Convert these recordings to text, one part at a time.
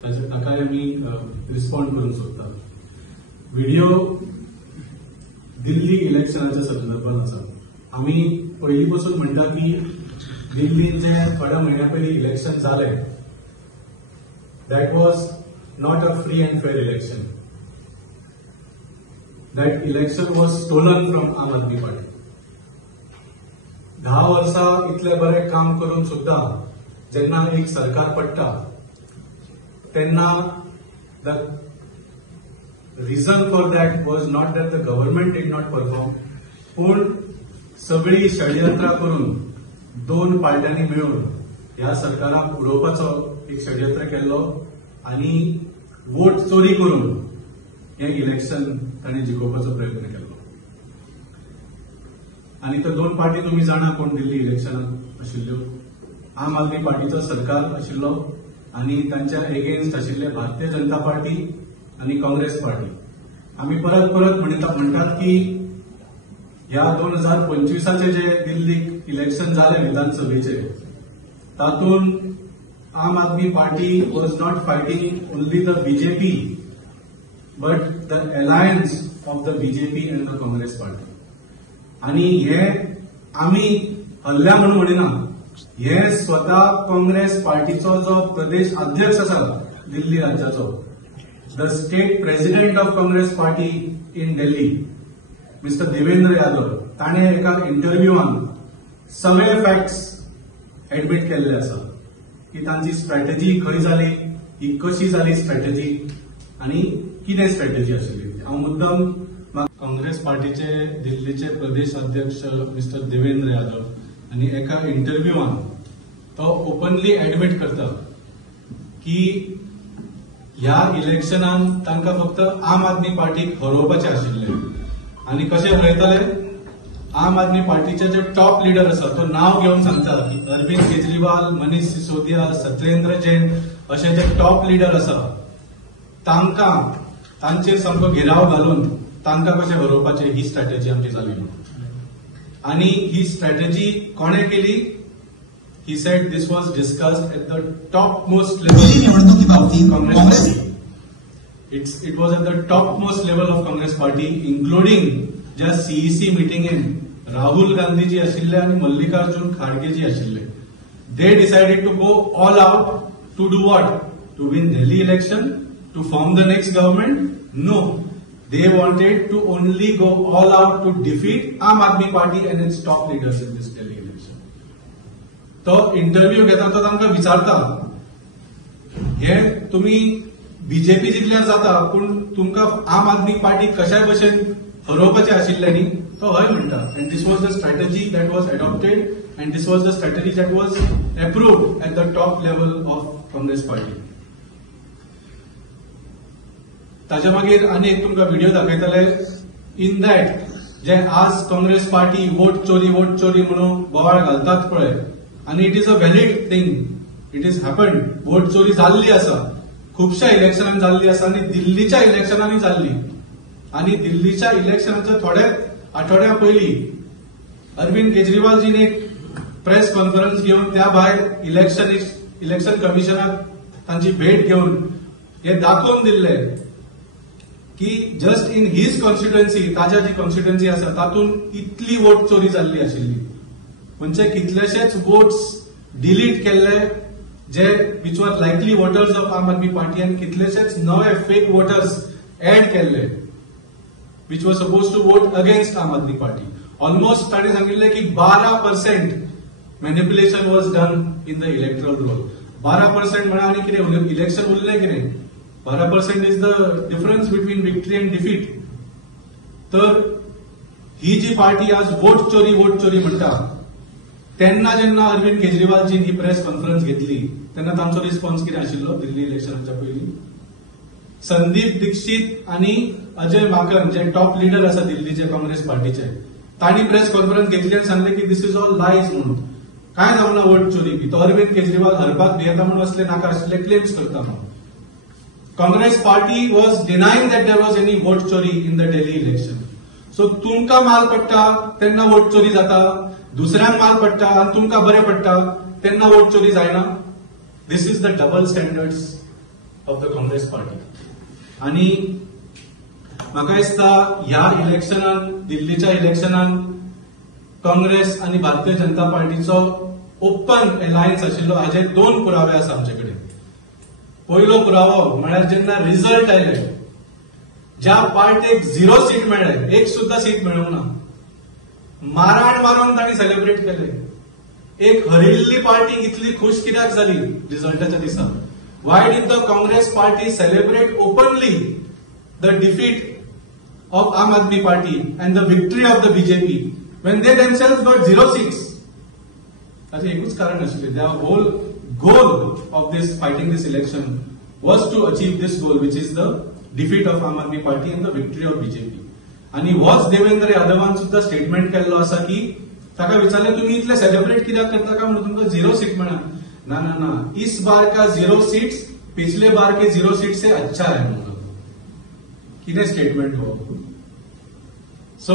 ताकाय आमी रिस्पॉन्ड करूंक सोदता। व्हिडिओ दिल्ली इलेक्शनाच्या संदर्भात आसा। आमी पयलीं पासून म्हणटा की दिल्लीन जे थोड्या म्हयन्या पयलीं इलेक्शन जालें, that was not a free and fair election. That election was stolen from Aam Aadmi party. 10 वर्सां इतले बरें काम करून सुद्धा जेन्ना एक सरकार पडटा तेन्ना the reason for that was not that the government did not perform, पण सगळी षडयंत्रा करून 2 पार्ट्यांनी मिळून ह्या सरकाराक उडोवपाचो एक षडयंत्र केल्लो आणि वोट चोरी करून हे इलेक्शन तांणी जिखोवपाचो प्रयत्न केलो. आणि तो 2 पार्टी तुम्ही जाणा कोण दिल्ली इलेक्शनात आशिल्ल्यो. आम आदमी पार्टीचो सरकार आशिल्लो आणि तांच्या एगेन्स्ट आशिल्ले भारतीय जनता पार्टी आणि काँग्रेस पार्टी. आम्ही परत परत म्हणतात की ह्या 2025चे जे दिल्लीक इलेक्शन झाले विधानसभेचे, तातून Aam Aadmi Party was not fighting only the BJP but the alliance of the BJP and the Congress party. आणि हे आम्ही हल्ल्या म्हणून म्हणिना, हे स्वतः काँग्रेस पार्टीचो जो प्रदेश अध्यक्ष आसा दिल्ली राज्याचो, the state president of Congress party in Delhi, mister Devendra Yadav, ताणे एका इंटरव्ह्यूआन सगळे फॅक्ट्स एडमिट केल्ले आसा की तांची स्ट्रॅटेजी खंय जाली, ही कशी जाली स्ट्रॅटेजी आणि कितें स्ट्रॅटेजी आशिल्ली. हांव मुद्दम काँग्रेस पार्टीचे दिल्लीचे प्रदेश अध्यक्ष मिस्टर देवेंद्र यादव आणि एका इंटरव्ह्यूआन तो ओपनली एडमिट करता की ह्या इलेक्शनान तांकां फक्त आम आदमी पार्टीक हरोवपाचे आशिल्ले. आणि कशे हरयताले, आम आदमी पार्टीचे जे टॉप लीडर आसा तो नाव घेवन सांगता की अरविंद केजरीवाल, मनीष सिसोदिया, सत्येंद्र जैन असे जे टॉप लीडर आसा तांकां तांचेर सामको घेराव घालून तांकां कशे हरोवपाचे ही स्ट्रॅटेजी आमची जाली. आणि ही स्ट्रॅटेजी कोणे केली? He said this was discussed at the top most level of Congress party. It was at the top most level of Congress party, including ज्या सीईसी मिटिंगेन राहुल गांधी जी आशिल्ले आणि मल्लिकार्जुन खड़गे जी आशिल्ले. They decided to go all out to do what? To win Delhi election, to form the next government? No, they wanted to only go all out to defeat Aam Aadmi Party and its top leaders in this Delhi election. तो interview घेता तो तांकां विचारता, हे तुम्ही BJP जिखल्यार जाता पण तुमकां आम आदमी पार्टी कशाय भशेन हरोवपाचे आशिल्ले न्ही? तो हय म्हणटा. And this was the strategy that was adopted and this was the strategy that was approved eight the top level of Congress party. ताच्या मागीर आनी एक तुमकां व्हिडिओ दाखयतले. इन दॅट जे आज काँग्रेस पार्टी वोट चोरी म्हणून बोवाळ घालतात पळय, आणि it is a valid thing, it is happened. Vote चोरी जाल्ली आसा, खुबश्या इलेक्शनांनी जाल्ली आसा आणि दिल्लीच्या इलेक्शनांनी जाल्ली. आणि दिल्लीच्या इलेक्शनाच्या थोड्या आठवड्या पयलीं अरविंद केजरीवालजीन एक प्रेस कॉन्फरन्स घेवन त्या भायर इलेक्शन कमिशनाक तांची भेट घेवन हे दाखोवन दिल्ले की जस्ट इन हीज कॉन्स्टिट्युएन्सी, ताच्या जी कॉन्स्टिट्युएन्सी आसा तातून इतली वोट चोरी जाल्ली आशिल्ली. म्हणजे कितलेशेच वोट्स डिलीट केल्ले जे विच वर लायकली voters of Aam Aadmi party, आणि कितलेशेच नवे फेक वोटर्स एड केल्ले which were suppose to vote against Aam Aadmi Party. Almost ताणे सांगिल्ले की 12% manipulation was done in the electoral roll. 12% म्हणा आणि कितें इलेक्शन उरलें कितें? 12% is the difference between victory and defeat. तर ही जी पार्टी आज वोट चोरी म्हणटा, तेन्ना जेन्ना अरविंद केजरीवालजीन ही प्रेस कॉन्फरन्स घेतली तेन्ना तांचो रिस्पॉन्स कितें आशिल्लो दिल्ली इलेक्शनाच्या पयलीं? संदीप दीक्षित आणि अजय माकन जे टॉप लीडर आसा दिल्लीचे काँग्रेस पार्टीचे, तांणी प्रेस कॉन्फरन्स घेतली आणि सांगले की दिस इज ऑल लायज म्हणून, काय जावना वोट चोरी बी. तो अरविंद केजरीवाल हरपाक भियेता म्हणून असले नाका आशिल्ले क्लेम्स करता म्हणून. Congress party was denying that there was any vote chori in the Delhi election. So तुमका माल पडटा तेन्ना वोट चोरी जाता, दुसऱ्यांक माल पडटा आणि तुमका बरे पडटा तेन्ना वोट चोरी जायना. This is the double standards of the Congress party. आणि म्हाका दिसता ह्या इलेक्शनान, दिल्लीच्या इलेक्शनान काँग्रेस आणि भारतीय जनता पार्टीचो ओपन अलायन्स आशिल्लो हाचे दोन पुरावे आसा आमचे कडेन. पयलो पुरावो म्हळ्यार जेन्ना रिझल्ट आयले, ज्या पार्टीक 0 सीट मेळ्ळे, एक सुद्धा सीट मेळूंक ना, माराण मारून तांणी सेलिब्रेट केले. एक हरिल्ली पार्टी इतली खुश कित्याक जाली रिझल्टाच्या दिसा? Why did the Congress party celebrate openly the defeat of Aam Aadmi Party and the victory of the BJP when they themselves got 0 seats? That's ekूच कारण आशिल्लें. Their whole goal of this fighting this election was to achieve this goal, which is the defeat of Aam Aadmi Party and the victory of BJP. आणि होच देवेंद्र यादवान सुद्धा statement केल्लो आसा की ताका विचारले तुम्ही इतले सेलिब्रेट कित्याक करता का म्हणून तुमकां 0 सीट मेळ्ळा. ना ना ना, इस बार का 0 सीट्स पिछले बार के 0 सीट से अच्छा है म्हणून कितें स्टेटमेंट हो. So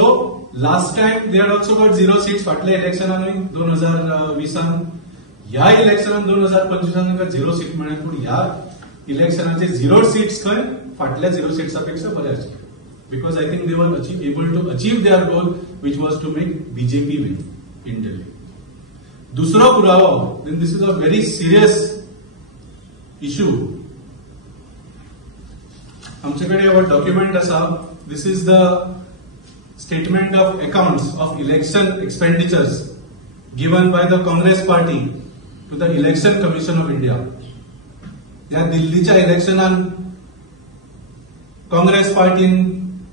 last time they had also got 0 seats फाटल्या इलेक्शनानूय 2020 ह्या इलेक्शनान 2025 तांकां 0 सीट मेळ्ळे. पूण ह्या इलेक्शनाचे 0 सीट्स खंय फाटल्या 0 सीट्सा पेक्षा बरे आशिल्ले, because I think they were able to achieve their goal which was to make BJP win in Delhi. दुसरो पुरावो, then this is a very serious issue. आमच्याकडे एक डॉक्युमेंट आसा. This is the statement of accounts of election expenditures given by the Congress party to the Election Commission of India. या दिल्लीच्या इलेक्शनान काँग्रेस पार्टीन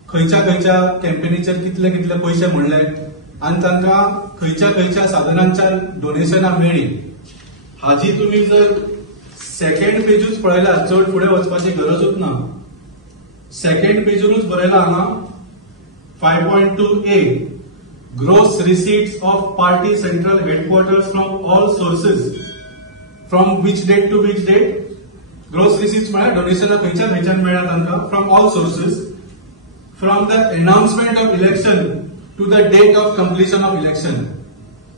खंयच्या खंयच्या कॅम्पेनीचेर कितले कितले पयशे म्हणले आणि तांकां खंयच्या खंयच्या साधनांच्या डोनेशनां मेळ्ळी. हाजी तुम्ही जर सेकंड पेजूच पळयल्यार चड फुडें वचपाची गरजूच ना. सेकंड पेजरूच बरयला हांगा 5.2a gross receipts of party central headquarters from all sources from which date to which date. Gross receipts म्हळ्यार डोनेशनां खंयच्या खंयच्यान मेळ्ळा तांकां from all sources from the announcement of election to the date of completion of election.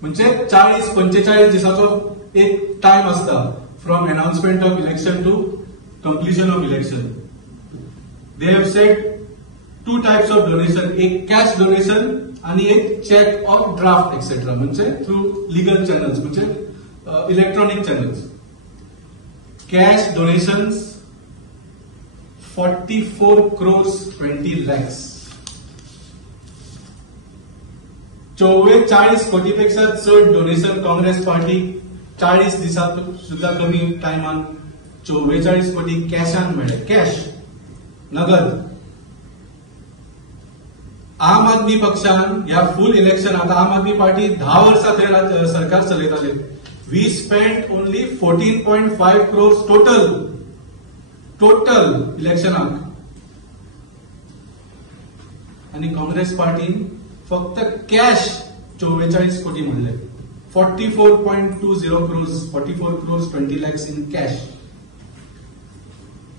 म्हणजे 40-45 दिसाचो एक time आसता from announcement of election to completion of election. They have said 2 types of donation, एक कॅश डोनेशन आणि एक cheque or draft etcetera, म्हणजे through legal channels, म्हणजे electronic channels. Cash donations 44 crores 20 lakhs. 44 कोटीपेक्षा चड डोनेशन काँग्रेस पार्टी 40 दिसात सुद्धा कमी टायमान 44 कोटी कॅशान मेळ्ळे. कॅश, नगद. आम आदमी पक्षान या फुल इलेक्शन, आता आम आदमी पार्टी 10 वर्सां थंय सरकार चलयताले. We spend only 14.5 crores total इलेक्शनाक. आणि काँग्रेस पार्टीन फक्त कॅश 44 कोटी म्हणले. 44.20 crores, 44 crores 20 lakhs in cash.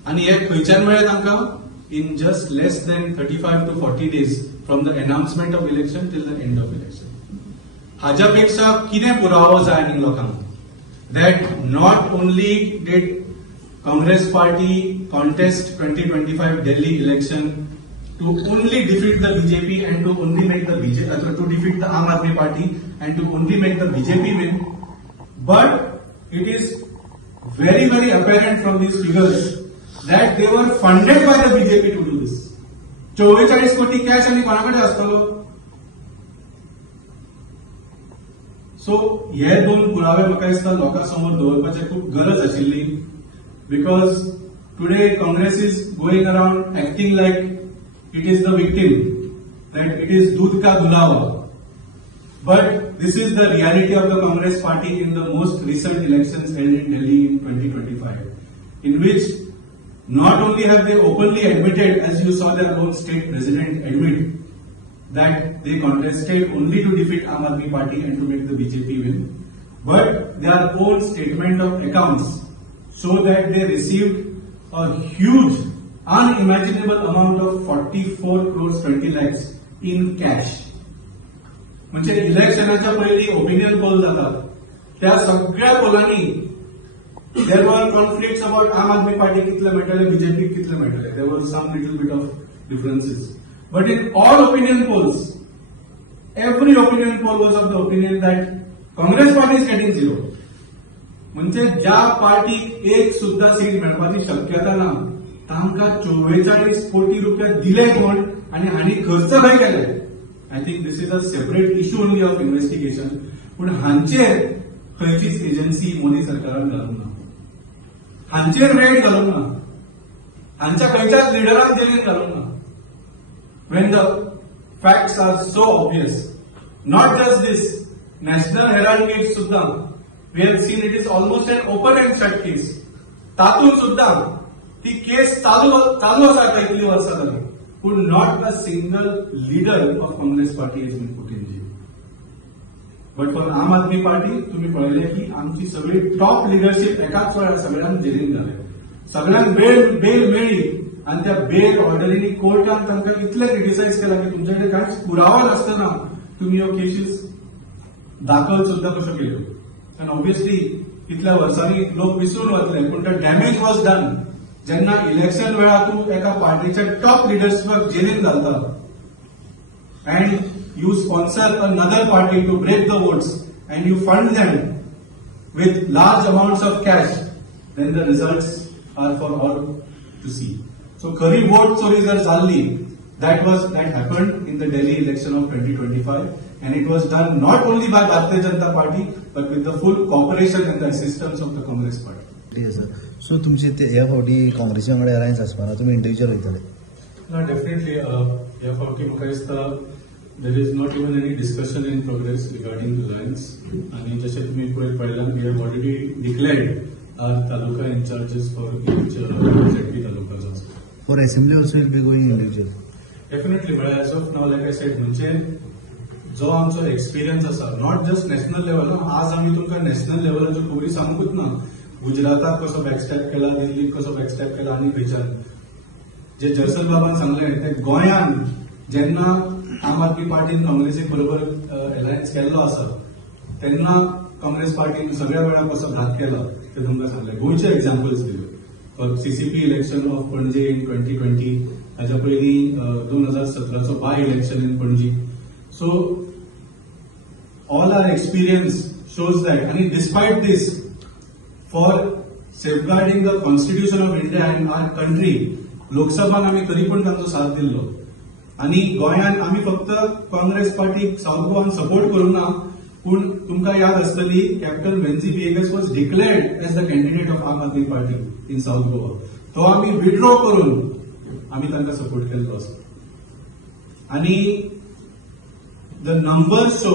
आणि हे खंयच्यान मेळ्ळे तांकां? In just less than 35 to 40 days from the announcement of election till the end of election. हाज्यापेक्षा कितें पुरावो जाय न्ही लोकांक? That not only did Congress party contest 2025 Delhi election to only defeat the BJP and to only make the to defeat the Aam Aadmi Party and to only make the BJP win, but it is very, very apparent from these figures that they were funded by the BJP to do this. 44 कोटी cash आणि कोणाकडे असतलो? So हे दोन पुरावे म्हाका दिसता लोकांसमोर दवरपाची खूप गरज आशिल्ली, because today Congress is going around acting like it is the victim, that it is दूध का धुलावा. But this is the reality of the Congress party in the most recent elections held in Delhi in 2025, in which not only have they openly admitted, as you saw their own state president admit, that they contested only to defeat Aam Aadmi Party and to make the BJP win, but their own statement of accounts show that they received a huge unimaginable amount of 44 crores 20 lakhs in cash. म्हणजे इलेक्शनाच्या पयलीं opinion poll जातात, त्या सगळ्या पोलांनी There were conflicts about Aam Aadmi Party kitla metal, BJP kitla metal. There were some little bit of differences. But in all opinion polls, every opinion poll was of the opinion that Congress party is getting zero. म्हणजे ज्या पार्टीक एक सुद्धा seat मेळपाची शक्यता ना तांकां 44 कोटी रुपया दिले कोण आणि हांणी खर्च खंय केले. I think this is a separate issue only of investigation. पूण हांचेर खंयचीच एजन्सी मोदी सरकारान घालूंक ना, हांचेर रेड घालूंक ना, हांच्या खंयच्याच लिडराक जेलीन घालूंक ना. Wien the facts are so obvious. Not just this, national Herald news सुद्धा we have seen it is almost an open and shut case. तातून सुद्धा ती केस चालू आसा इतली वर्सां जाली, पूण not a single leader of Congress party has been put in jail. But for आम आदमी पार्टी तुम्ही पळयले की आमची सगळी टॉप लिडरशीप एकाच वेळार सगळ्यांक जेलीन घाले, सगळ्यांक बेल मेळ्ळी आणि त्या बेल ऑर्डरीनी कोर्टान तांकां इतले क्रिटिसायज केला की तुमच्याकडे कांयच पुरावा नासतना तुम्ही ह्यो केसीस दाखल सुद्धा कश्यो केल्यो. And obviously, इतल्या वर्सांनी लोक विसरून वतले, पूण द डॅमेज वॉज डन जेन्ना इलेक्शन वेळार तूं एका पार्टीच्या टॉप लिडरशिपाक जेलीन घालता and you sponsor another party to break the votes and you fund them with large amounts of cash, then the results are for all to see. So खरी vote चोरी जर जाल्ली, that happened in the Delhi election of 2025, and it was done not only by Bharatiya Janata Party but with the full cooperation and the assistance of the Congress Party. Yes, sir. So तुमचे ते ह्या फावटी काँग्रेसी वांगडा alliance आसपाना, तुम्ही individual वयतले? No, definitely. ह्या फावटी म्हाका दिसता there is not even any discussion in progress regarding alliance. आणि जशें तुमी पळयलां, we have already declared our taluka in charges for each ZP talukas. For assembly also will be going individual. Definitely, but as of now, like I said, म्हणजे जो आमचो experience आसा, not just national level. आज आम्ही तुमकां national लेवलाच्यो खबरी सांगूंकूच ना. गुजरातात कसो बॅकस्टॅप केला, दिल्लीत कसो बॅकस्टॅप केला आनी खंयच्यान. जे जर्सल बाबान सांगलें ते गोंयान जेन्ना आम आदमी पार्टीन काँग्रेसी बरोबर अलायन्स केल्लो आसा तेन्ना काँग्रेस पार्टीन सगळ्या वेळा कसो घात केला ते तुमकां सांगलें. गोंयचे एक्झाम्पल्स दिले. CCP election of Panaji in 2020, हाच्या पयलीं 2017चो by election in Panaji. So all our experience shows that. आणि despite these, for safeguarding the Constitution of India and our country, लोकसभान आमी तरी पण तांचो साथ दिल्लो. आणि गोंयान आमी फक्त काँग्रेस पार्टीक साऊथ गोवान सपोर्ट करूंक ना, पूण तुमकां याद आसतली captain Venzy Viegas was declared as the candidate of Aam Aadmi Party in South Goa. तो आमी विड्रॉ करून आम्ही तांकां सपोर्ट केल्लो आसा. आणि the numbers show,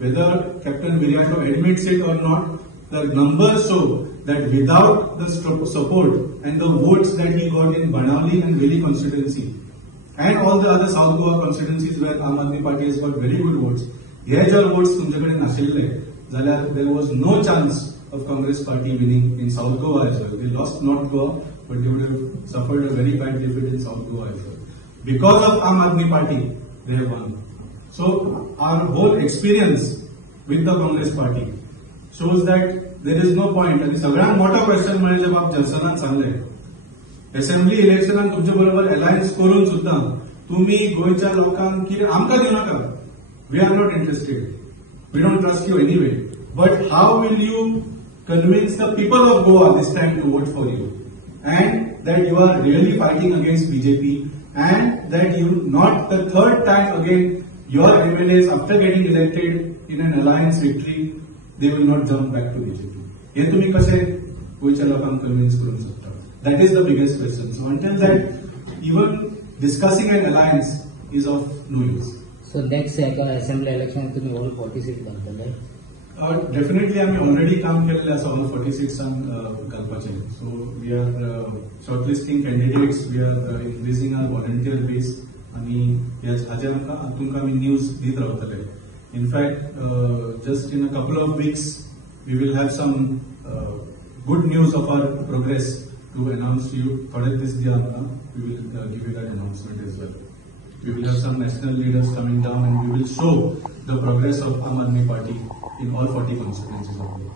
whether captain Viriato admits it or not, the numbers show that without the support and the votes that he got in Banavali and Veli constituency and all the other South Goa constituencies where Aam Aadmi Party has got very good votes, हे जर votes तुमच्याकडे नाशिल्ले जाल्यार there was no chance of Congress Party winning in South Goa as well. They lost North Goa, but they would have suffered a very bad defeat in South Goa as well. Because of Aam Aadmi Party, they have won. So our whole experience with the Congress Party shows that there is no point. आणि सगळ्यात मोठा question म्हणजे जेव्हा जर्सनान सांगले assembly इलेक्शनात तुमच्या बरोबर alliance करून सुद्धा तुम्ही गोयच्या लोकांक कितें आमकां दिवं नाका. We are not interested, we don't trust you anyway. But how will you convince the people of Goa this time to vote for you and that you are really fighting against BJP and that you not the third time again your MLAs after getting elected in an alliance victory they will not jump back to BJP. हे तुम्ही कसे गोयच्या लोकांक convince करूंक शकता? That is the biggest question. So until that, even discussing an alliance is of no use. So next assembly election तुम्ही all 40 seats घालतले? Definitely, आम्ही already काम केलेलं आसा ऑल 46 घालपाचें. So we are shortlisting candidates, we are increasing our volunteer base आणि हाचे आमकां तुमकां आमी न्यूज दीत रावतले. In fact, just in a couple of weeks, we will have some good news of our progress to announce to you. Thode this dia we will give you that announcement as well. We will have some national leaders coming down and we will show the progress of Aam Aadmi Party in all 40 constituencies of India.